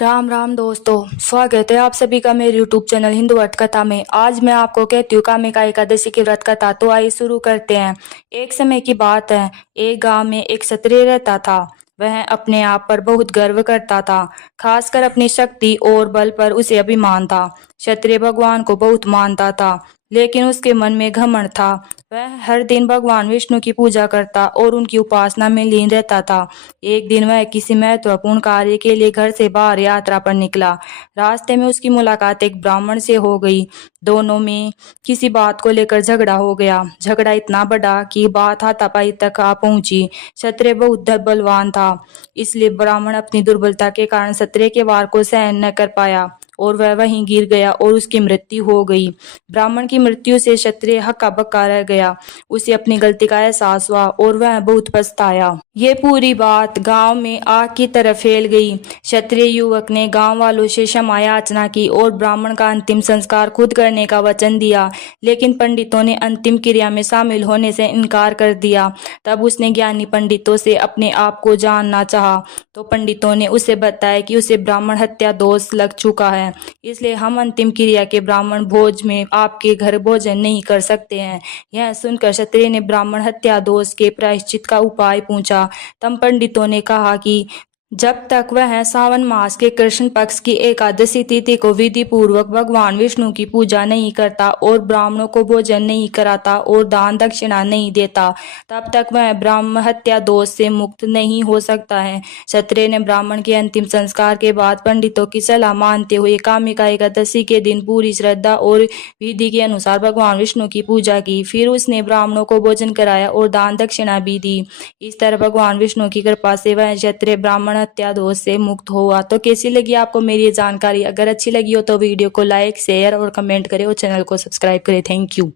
राम राम दोस्तों, स्वागत है आप सभी का मेरे यूट्यूब चैनल हिंदू व्रत कथा में। आज मैं आपको कहती हूँ कामिका एकादशी की व्रत कथा। तो आइए शुरू करते हैं। एक समय की बात है, एक गांव में एक क्षत्रिय रहता था। वह अपने आप पर बहुत गर्व करता था, खासकर अपनी शक्ति और बल पर उसे अभिमान था। क्षत्रिय भगवान को बहुत मानता था, लेकिन उसके मन में घमंड था। वह हर दिन भगवान विष्णु की पूजा करता और उनकी उपासना में लीन रहता था। एक दिन वह किसी महत्वपूर्ण कार्य के लिए घर से बाहर यात्रा पर निकला। रास्ते में उसकी मुलाकात एक ब्राह्मण से हो गई। दोनों में किसी बात को लेकर झगड़ा हो गया। झगड़ा इतना बड़ा कि बात हाथापाई तक आ पहुंची। क्षत्रिय बहुत बलवान था, इसलिए ब्राह्मण अपनी दुर्बलता के कारण क्षत्रिय के वार को सहन न कर पाया और वह वहीं गिर गया और उसकी मृत्यु हो गई। ब्राह्मण की मृत्यु से क्षत्रिय हक्का बक्का रह गया। उसे अपनी गलती का एहसास हुआ और वह बहुत पछताया। ये पूरी बात गांव में आग की तरह फैल गई। क्षत्रिय युवक ने गांव वालों से क्षमा याचना की और ब्राह्मण का अंतिम संस्कार खुद करने का वचन दिया, लेकिन पंडितों ने अंतिम क्रिया में शामिल होने से इनकार कर दिया। तब उसने ज्ञानी पंडितों से अपने आप को जानना चाहा, तो पंडितों ने उसे बताया कि उसे ब्राह्मण हत्या दोष लग चुका है, इसलिए हम अंतिम क्रिया के ब्राह्मण भोज में आपके घर भोजन नहीं कर सकते हैं। यह सुनकर क्षत्रिय ने ब्राह्मण हत्या दोष के प्रायश्चित का उपाय पूछा। तब पंडितों ने कहा कि जब तक वह सावन मास के कृष्ण पक्ष की एकादशी तिथि को विधि पूर्वक भगवान विष्णु की पूजा नहीं करता और ब्राह्मणों को भोजन नहीं कराता और दान दक्षिणा नहीं देता, तब तक वह ब्राह्मण हत्या दोष से मुक्त नहीं हो सकता है। क्षत्रिय ने ब्राह्मण के अंतिम संस्कार के बाद पंडितों की सलाह मानते हुए कामिका एकादशी के दिन पूरी श्रद्धा और विधि के अनुसार भगवान विष्णु की पूजा की। फिर उसने ब्राह्मणों को भोजन कराया और दान दक्षिणा भी दी। इस तरह भगवान विष्णु की कृपा से वह क्षत्रिय ब्राह्मण हत्या दोष से मुक्त हुआ। तो कैसी लगी आपको मेरी ये जानकारी? अगर अच्छी लगी हो तो वीडियो को लाइक, शेयर और कमेंट करें और चैनल को सब्सक्राइब करें। Thank you.